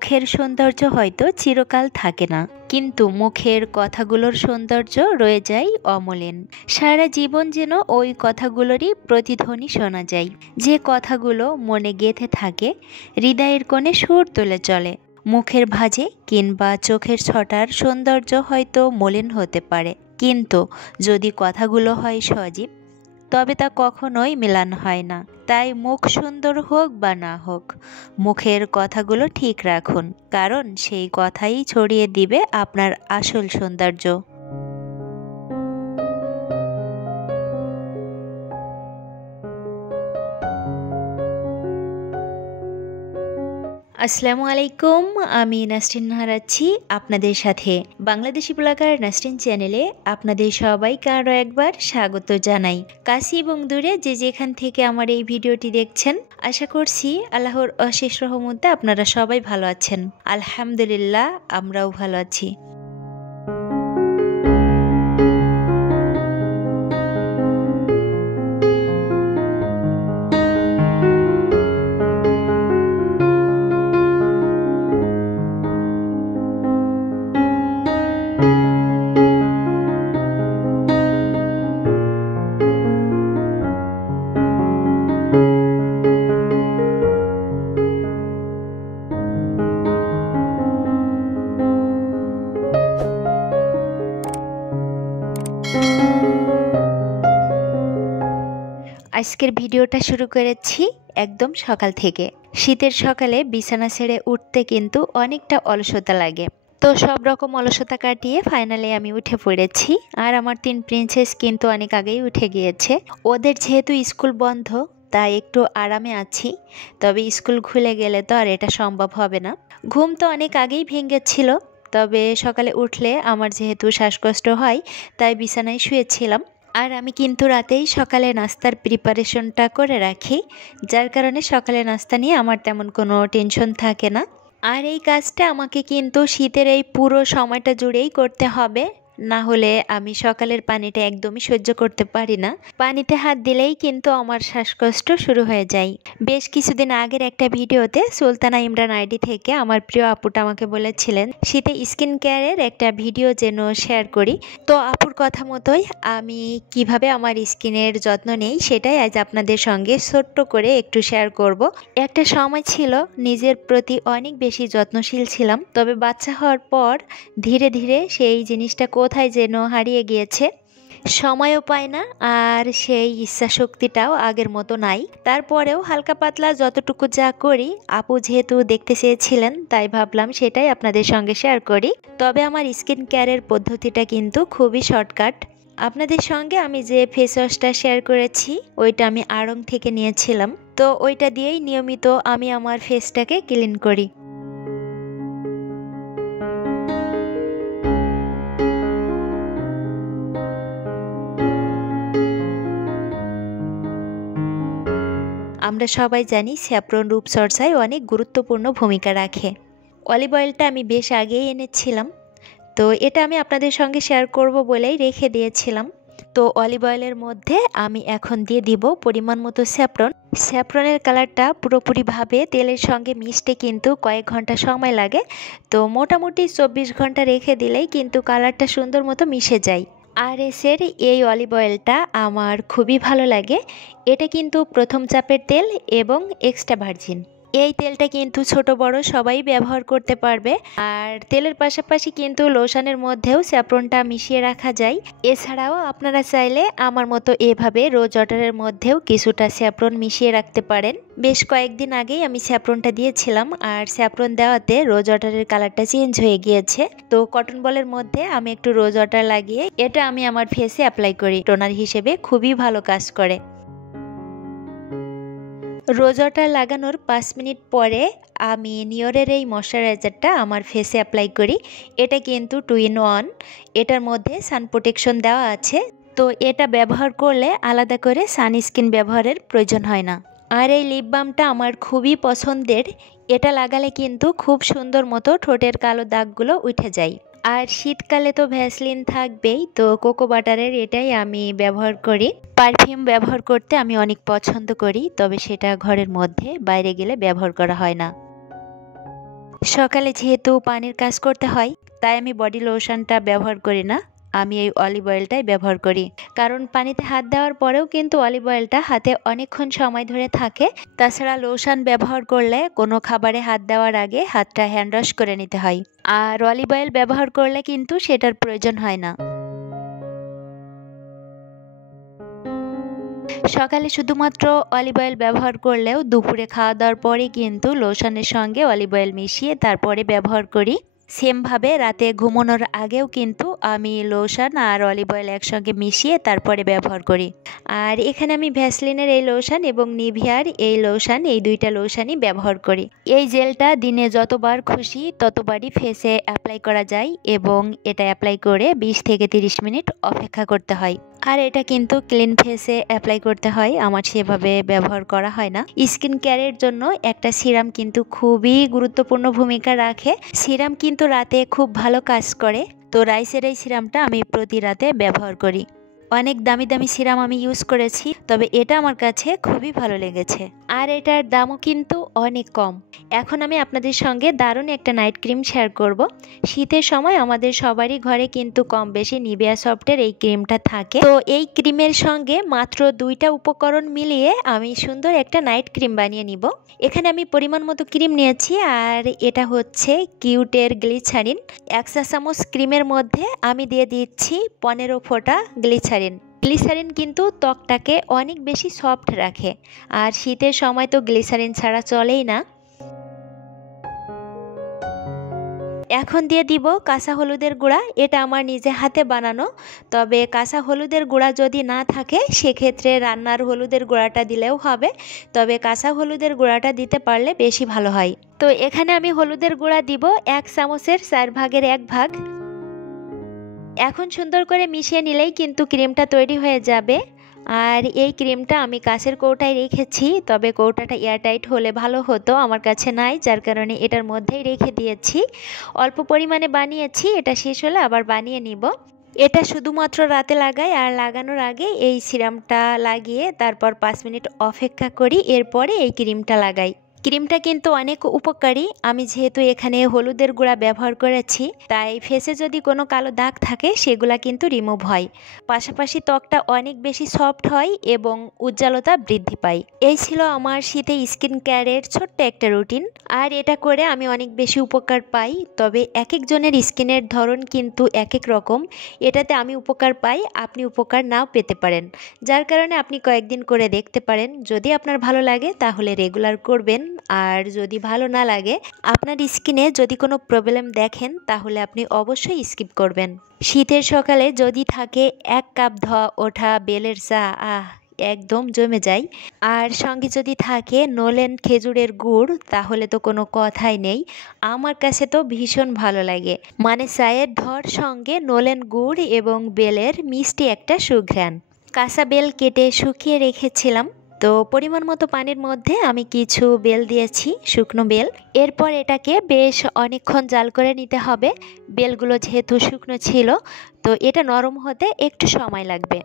মুখের সৌন্দর্য হয়তো চিরকাল থাকে না, কিন্তু মুখের কথাগুলোর সৌন্দর্য রয়ে যায় অমলিন। সারা জীবন যেন ওই কথাগুলোরই প্রতিধ্বনি শোনা যায়, যে কথাগুলো মনে গেঁথে থাকে, হৃদয়ের কোণে সুর তুলে চলে। মুখের ভাঁজে কিংবা চোখের ছটার সৌন্দর্য হয়তো মলিন হতে পারে, কিন্তু যদি কথাগুলো হয় সজীব, তবে তা কখনোই মিলান হয় না। তাই মুখ সুন্দর হোক বা না হোক, মুখের কথাগুলো ঠিক রাখুন, কারণ সেই কথাই ছড়িয়ে দিবে আপনার আসল সৌন্দর্য। আসসালামু আলাইকুম, আমি নাসরিন নাহার আছি আপনাদের সাথে। বাংলাদেশি ব্লগার নাসরিন চ্যানেলে আপনাদের সবাইকে আরও একবার স্বাগত জানাই। কাছে এবং দূরে যে যেখান থেকে আমার এই ভিডিওটি দেখছেন, আশা করছি আল্লাহর অশেষ রহমতে আপনারা সবাই ভালো আছেন। আলহামদুলিল্লাহ, আমরাও ভালো আছি। আজকের ভিডিওটা শুরু করেছি একদম সকাল থেকে। শীতের সকালে বিছানা ছেড়ে উঠতে কিন্তু অনেকটা অলসতা লাগে, তো সব রকম অলসতা কাটিয়ে ফাইনালি আমি উঠে পড়েছি। আর আমার 3 প্রিন্সেস কিন্তু অনেক আগেই উঠে গিয়েছে। ওদের যেহেতু স্কুল বন্ধ, তাই একটু আরামে আছি। তবে স্কুল খুলে গেলে তো আর এটা সম্ভব হবে না। ঘুম তো অনেক আগেই ভেঙেছিল, তবে সকালে উঠলে আমার যেহেতু শ্বাসকষ্ট হয়, তাই বিছানায় শুয়েছিলাম। আর আমি কিন্তু রাতেই সকালে নাস্তার প্রিপারেশনটা করে রাখি, যার কারণে সকালে নাস্তা নিয়ে আমার তেমন কোনো টেনশন থাকে না। আর এই কাজটা আমাকে কিন্তু শীতের এই পুরো সময়টা জুড়েই করতে হবে, না হলে আমি সকালের পানিটা একদমই সহ্য করতে পারি না। পানিতে হাত দিলেই কিন্তু আমার শ্বাসকষ্ট শুরু হয়ে যায়। বেশ কিছুদিন আগের একটা ভিডিওতে সুলতানা ইমরান আইডি থেকে আমার প্রিয় আপুটা আমাকে বলেছিলেন শীতে স্কিন কেয়ারের একটা ভিডিও যেন শেয়ার করি। তো আপুর কথা মতোই আমি কিভাবে আমার স্কিনের যত্ন নেই সেটাই আজ আপনাদের সঙ্গে ছোট্ট করে একটু শেয়ার করব। একটা সময় ছিল নিজের প্রতি অনেক বেশি যত্নশীল ছিলাম, তবে বাচ্চা হওয়ার পর ধীরে ধীরে সেই জিনিসটা কোথায় যেন হারিয়ে গিয়েছে। সময়ও পায় না, আর সেই ইচ্ছা শক্তিটাও আগের মতো নাই। তারপরেও হালকা পাতলা যতটুকু যা করি, আপু যেহেতু দেখতে চেয়েছিলেন, তাই ভাবলাম সেটাই আপনাদের সঙ্গে শেয়ার করি। তবে আমার স্কিন কেয়ারের পদ্ধতিটা কিন্তু খুবই শর্টকাট। আপনাদের সঙ্গে আমি যে ফেস ওয়াশটা শেয়ার করেছি, ওইটা আমি আড়ং থেকে নিয়েছিলাম। তো ওইটা দিয়েই নিয়মিত আমি আমার ফেসটাকে ক্লিন করি। আমরা সবাই জানি স্যাফরন রূপচর্চায় অনেক গুরুত্বপূর্ণ ভূমিকা রাখে। অলিভ অয়েলটা আমি বেশ আগেই এনেছিলাম, তো এটা আমি আপনাদের সঙ্গে শেয়ার করব বলেই রেখে দিয়েছিলাম। তো অলিভ অয়েলের মধ্যে আমি এখন দিয়ে দিব পরিমাণ মতো স্যাফরন। স্যাফরনের কালারটা পুরোপুরিভাবে তেলের সঙ্গে মিশতে কিন্তু কয়েক ঘন্টা সময় লাগে, তো মোটামুটি 24 ঘন্টা রেখে দিলেই কিন্তু কালারটা সুন্দর মতো মিশে যায়। আর এসের এই অলিভ অয়েলটা আমার খুবই ভালো লাগে। এটা কিন্তু প্রথম চাপের তেল এবং এক্সট্রা ভার্জিন। এই তেলটা কিন্তু ছোট বড় সবাই ব্যবহার করতে পারবে। আর তেলের পাশাপাশি কিন্তু লোশনের মধ্যেও স্যাফরনটা মিশিয়ে রাখা যায়। এছাড়াও আপনারা চাইলে আমার মতো এভাবে রোজ ওয়াটারের মধ্যেও কিছুটা স্যাফরন মিশিয়ে রাখতে পারেন। বেশ কয়েকদিন আগেই আমি স্যাফরনটা দিয়েছিলাম, আর স্যাফরন দেওয়াতে রোজ ওয়াটারের কালারটা চেঞ্জ হয়ে গিয়েছে। তো কটন বলের মধ্যে আমি একটু রোজ ওয়াটার লাগিয়ে এটা আমি আমার ফেসে অ্যাপ্লাই করি। টোনার হিসেবে খুবই ভালো কাজ করে। রোজ ওয়াটার লাগানোর 5 মিনিট পরে আমি নিওরের এই ময়শ্চারাইজারটা আমার ফেসে অ্যাপ্লাই করি। এটা কিন্তু 2 in 1। এটার মধ্যে সান প্রোটেকশন দেওয়া আছে, তো এটা ব্যবহার করলে আলাদা করে সানস্ক্রিন ব্যবহারের প্রয়োজন হয় না। আর এই লিপ বামটা আমার খুবই পছন্দের। এটা লাগালে কিন্তু খুব সুন্দর মতো ঠোঁটের কালো দাগগুলো উঠে যায়। আর শীতকালে তো ভ্যাসলিন থাকবেই, তো কোকো বাটারের এটাই আমি ব্যবহার করি। পারফিউম ব্যবহার করতে আমি অনেক পছন্দ করি, তবে সেটা ঘরের মধ্যে, বাইরে গেলে ব্যবহার করা হয় না। সকালে যেহেতু পানির কাজ করতে হয়, তাই আমি বডি লোশনটা ব্যবহার করি না। আমি এই অলিভ অয়েলটাই ব্যবহার করি, কারণ পানিতে হাত দেওয়ার পরেও কিন্তু অলিভ অয়েলটা হাতে অনেকক্ষণ সময় ধরে থাকে। তাছাড়া লোশন ব্যবহার করলে কোনো খাবারে হাত দেওয়ার আগে হাতটা হ্যান্ড ওয়াশ করে নিতে হয়, আর অলিভ অয়েল ব্যবহার করলে কিন্তু সেটার প্রয়োজন হয় না। সকালে শুধুমাত্র অলিভ অয়েল ব্যবহার করলেও দুপুরে খাওয়া দাওয়ার পরে কিন্তু লোশনের সঙ্গে অলিভ অয়েল মিশিয়ে তারপরে ব্যবহার করি। সেমভাবে রাতে ঘুমানোর আগেও কিন্তু আমি লোশন আর অলিভ অয়েল একসঙ্গে মিশিয়ে তারপরে ব্যবহার করি। আর এখানে আমি ভ্যাসলিনের এই লোশন এবং নিভিয়ার এই লোশন, এই দুইটা লোশনই ব্যবহার করি। এই জেলটা দিনে যতবার খুশি ততবারই ফেসে অ্যাপ্লাই করা যায় এবং এটা অ্যাপ্লাই করে 20 থেকে 30 মিনিট অপেক্ষা করতে হয়। আর এটা কিন্তু ক্লিন ফেসে অ্যাপ্লাই করতে হয়, আমার সেভাবে ব্যবহার করা হয় না। স্কিন কেয়ারের জন্য একটা সিরাম কিন্তু খুবই গুরুত্বপূর্ণ ভূমিকা রাখে। সিরাম কিন্তু রাতে খুব ভালো কাজ করে, তো রাইসের এই সিরামটা আমি প্রতি রাতে ব্যবহার করি। অনেক দামি দামি সিরাম আমি ইউজ করেছি, তবে এটা আমার কাছে খুবই ভালো লেগেছে, আর এটার দামও কিন্তু অনেক কম। এখন আমি আপনাদের সঙ্গে দারুণ একটা নাইট ক্রিম শেয়ার করব। শীতের সময় আমাদের সবারই ঘরে কিন্তু কম বেশি নিভিয়া সফটের এই ক্রিমটা থাকে। তো এই ক্রিমের সঙ্গে মাত্র 2টা উপকরণ মিলিয়ে আমি সুন্দর একটা নাইট ক্রিম বানিয়ে নিব। এখানে আমি পরিমাণ মতো ক্রিম নিয়েছি, আর এটা হচ্ছে কিউটের গ্লিসারিন। 1 চা চামচ ক্রিমের মধ্যে আমি দিয়ে দিচ্ছি 15 ফোঁটা গ্লিসারিন। গ্লিসারিন কিন্তু ত্বকটাকে অনেক বেশি সফট রাখে, আর শীতের সময় তো গ্লিসারিন ছাড়া চলেই না। এখন দিয়ে দিব কাঁচা হলুদের গুঁড়া। এটা আমার নিজে হাতে বানানো, তবে কাঁচা হলুদের গুঁড়া যদি না থাকে সেক্ষেত্রে রান্নার হলুদের গুঁড়াটা দিলেও হবে, তবে কাঁচা হলুদের গুঁড়াটা দিতে পারলে বেশি ভালো হয়। তো এখানে আমি হলুদের গুঁড়া দিব 1 চামচের 4 ভাগের 1 ভাগ। এখন সুন্দর করে মিশিয়ে নিলেই কিন্তু ক্রিমটা তৈরি হয়ে যাবে। আর এই ক্রিমটা আমি কাঁচের কৌটায় রেখেছি, তবে কৌটাটা এয়ারটাইট হলে ভালো হতো, আমার কাছে নাই, যার কারণে এটার মধ্যেই রেখে দিয়েছি। অল্প পরিমাণে বানিয়েছি, এটা শেষ হলে আবার বানিয়ে নিব। এটা শুধুমাত্র রাতে লাগাই, আর লাগানোর আগে এই সিরামটা লাগিয়ে তারপর 5 মিনিট অপেক্ষা করি, এরপরে এই ক্রিমটা লাগাই। ক্রিমটা কিন্তু অনেক উপকারী। আমি যেহেতু এখানে হলুদের গুঁড়া ব্যবহার করেছি, তাই ফেসে যদি কোনো কালো দাগ থাকে সেগুলা কিন্তু রিমুভ হয়। পাশাপাশি ত্বকটা অনেক বেশি সফট হয় এবং উজ্জ্বলতা বৃদ্ধি পায়। এই ছিল আমার শীতে স্কিন কেয়ারের ছোট্ট একটা রুটিন, আর এটা করে আমি অনেক বেশি উপকার পাই। তবে এক একজনের স্কিনের ধরন কিন্তু এক এক রকম। এটাতে আমি উপকার পাই, আপনি উপকার নাও পেতে পারেন, যার কারণে আপনি কয়েকদিন করে দেখতে পারেন। যদি আপনার ভালো লাগে তাহলে রেগুলার করবেন, আর যদি ভালো না লাগে, আপনার স্কিনে যদি কোনো প্রবলেম দেখেন, তাহলে আপনি অবশ্যই স্কিপ করবেন। শীতের সকালে যদি থাকে 1 কাপ ধোয়া ওঠা বেলের চা, একদম জমে যায়। আর সঙ্গে যদি থাকে নোলেন খেজুরের গুড়, তাহলে তো কোনো কথাই নেই। আমার কাছে তো ভীষণ ভালো লাগে, মানে চায়ের ধর সঙ্গে নোলেন গুড় এবং বেলের মিষ্টি একটা সুঘ্রাণ। কাঁচা বেল কেটে শুকিয়ে রেখেছিলাম, তো পরিমাণ মতো পানির মধ্যে আমি কিছু বেল দিয়েছি, শুকনো বেল। এরপর এটাকে বেশ অনেকক্ষণ জাল করে নিতে হবে। বেলগুলো যেহেতু শুকনো ছিল, তো এটা নরম হতে একটু সময় লাগবে।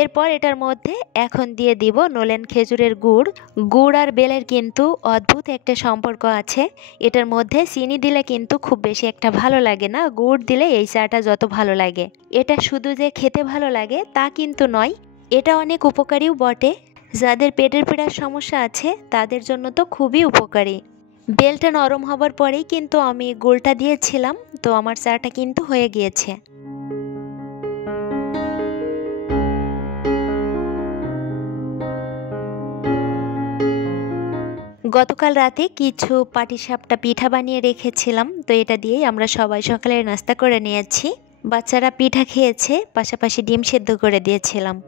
এরপর এটার মধ্যে এখন দিয়ে দিব নোলেন খেজুরের গুড়। গুড় আর বেলের কিন্তু অদ্ভুত একটা সম্পর্ক আছে। এটার মধ্যে চিনি দিলে কিন্তু খুব বেশি একটা ভালো লাগে না, গুড় দিলে এই চাটা যত ভালো লাগে। এটা শুধু যে খেতে ভালো লাগে তা কিন্তু নয়, এটা অনেক উপকারীও বটে। যাদের পেটের পীড়ার সমস্যা আছে তাদের জন্য তো খুবই উপকারী। বেলটা নরম হবার পরেই কিন্তু আমি গুড়টা দিয়েছিলাম, তো আমার চাটা কিন্তু হয়ে গিয়েছে। গতকাল রাতে কিছু পাটিসাপটা পিঠা বানিয়ে রেখেছিলাম, তো এটা দিয়েই আমরা সবাই সকালের নাস্তা করে নিয়েছি। বাচ্চারা পিঠা খেয়েছে, পাশাপাশি ডিম সেদ্ধ করে দিয়েছিলাম।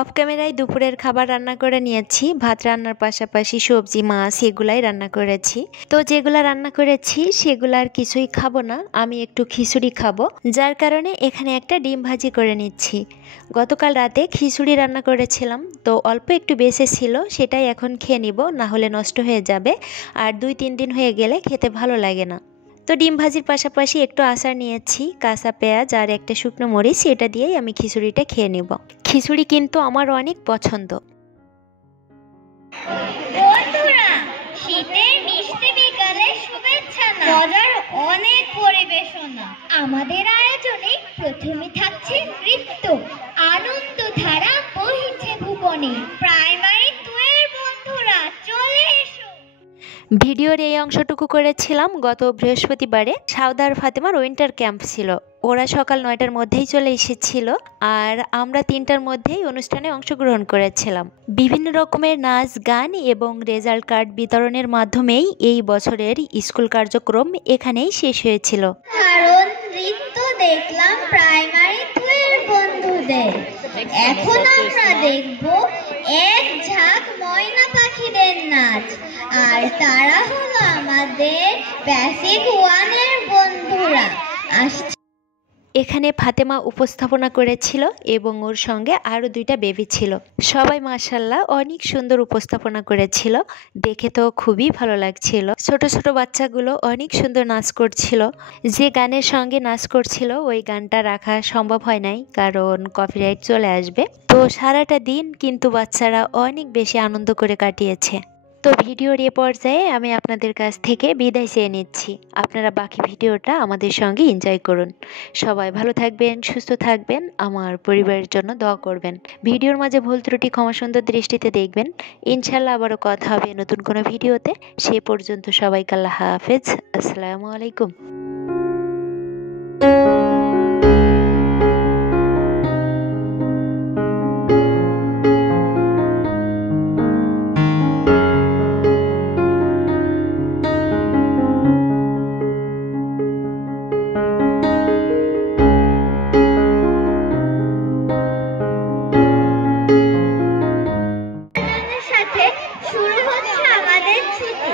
অফ ক্যামেরায় দুপুরের খাবার রান্না করে নিয়েছি। ভাত রান্নার পাশাপাশি সবজি মাছ এগুলাই রান্না করেছি। তো যেগুলা রান্না করেছি সেগুলো আর কিছুই খাবো না, আমি একটু খিচুড়ি খাবো, যার কারণে এখানে একটা ডিম ভাজি করে নিচ্ছি। গতকাল রাতে খিচুড়ি রান্না করেছিলাম, তো অল্প একটু বেঁচে ছিল, সেটাই এখন খেয়ে নিব, না হলে নষ্ট হয়ে যাবে, আর 2-3 দিন হয়ে গেলে খেতে ভালো লাগে না। তো ডিম ভাজির পাশাপাশি একটু আচার নিয়েছি, কাঁচা পেঁয়াজ আর একটা শুকনো মরিচ, এটা দিয়েই আমি খিচুড়িটা খেয়ে নেব। খিচুড়ি কিন্তু আমার অনেক পছন্দ। বন্ধুরা, শীতের মিষ্টি বিকালের শুভেচ্ছা না, মজার অনেক পরিবেশনা। আমাদের আয়োজনে প্রথমে থাকছে নৃত্য, আনন্দ ধারা বহিছে ভুবনে। প্রাইমারি 2 এর বন্ধুরা চলে এসো। ভিডিওর এই অংশটুকু করেছিলাম গত বৃহস্পতিবারে। সাউদার ফাতেমার উইন্টার ক্যাম্প ছিল, ওরা সকাল 9টার মধ্যেই চলে এসেছিল, আর আমরা 3টার মধ্যেই অনুষ্ঠানে অংশগ্রহণ করেছিলাম। বিভিন্ন রকমের নাচ গান এবং রেজাল্ট কার্ড বিতরণের মাধ্যমেই এই বছরের স্কুল কার্যক্রম এখানেই শেষ হয়েছিল। কারণ নৃত্য দেখলাম প্রাইমারি 2 এর বন্ধুদের। এখন আমরা দেখব এক ঝাঁক ময়না পাখিদের নাচ, আর তারা হলো আমাদের বেসিক 1 এর বন্ধুরা। এখানে ফাতেমা উপস্থাপনা করেছিল এবং ওর সঙ্গে আরও 2টা বেবি ছিল। সবাই মাশাআল্লাহ অনেক সুন্দর উপস্থাপনা করেছিল, দেখে তো খুবই ভালো লাগছিল। ছোট ছোট বাচ্চাগুলো অনেক সুন্দর নাচ করছিল। যে গানের সঙ্গে নাচ করছিল ওই গানটা রাখা সম্ভব হয় নাই, কারণ কপিরাইট চলে আসবে। তো সারাটা দিন কিন্তু বাচ্চারা অনেক বেশি আনন্দ করে কাটিয়েছে। তো ভিডিওর এ পর্যায়ে আমি আপনাদের কাছ থেকে বিদায় চেয়ে নিচ্ছি। আপনারা বাকি ভিডিওটা আমাদের সঙ্গে এনজয় করুন। সবাই ভালো থাকবেন, সুস্থ থাকবেন, আমার পরিবারের জন্য দোয়া করবেন। ভিডিওর মাঝে ভুল ত্রুটি ক্ষমা সুন্দর দৃষ্টিতে দেখবেন। ইনশাল্লাহ আবারও কথা হবে নতুন কোনো ভিডিওতে। সে পর্যন্ত সবাইকে আল্লাহ হাফেজ। আসসালামু আলাইকুম। শুরু হচ্ছে আমাদের ছুটি,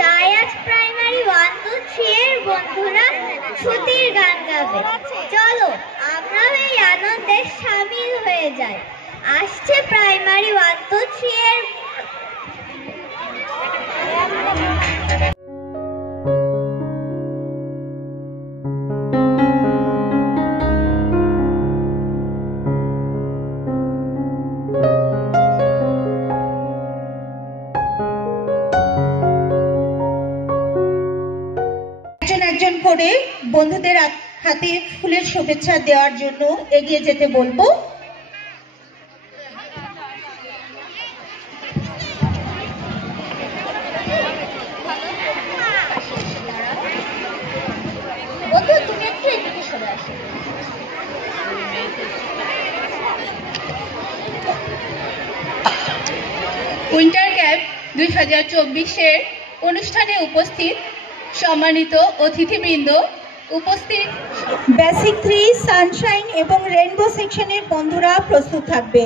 তাই আজ প্রাইমারি 1, 2, 3 এর বন্ধুরা ছুটির গান গাবে। চলো আমরাও এই আনন্দে শামিল হয়ে যাই। আসছে প্রাইমারি 1, 2, 3 এর একজন করে বন্ধুদের হাতে ফুলের শুভেচ্ছা দেওয়ার জন্য এগিয়ে যেতে বলবো। বন্ধু তুমি একটু এদিকে সরে আসো। উইন্টার ক্যাম্প 2024-এর অনুষ্ঠানে উপস্থিত সম্মানিত অতিথিবৃন্দ, উপস্থিত বেসিক 3, সানশাইন এবং রেইনবো সেকশনের বন্ধুরা প্রস্তুত থাকবে।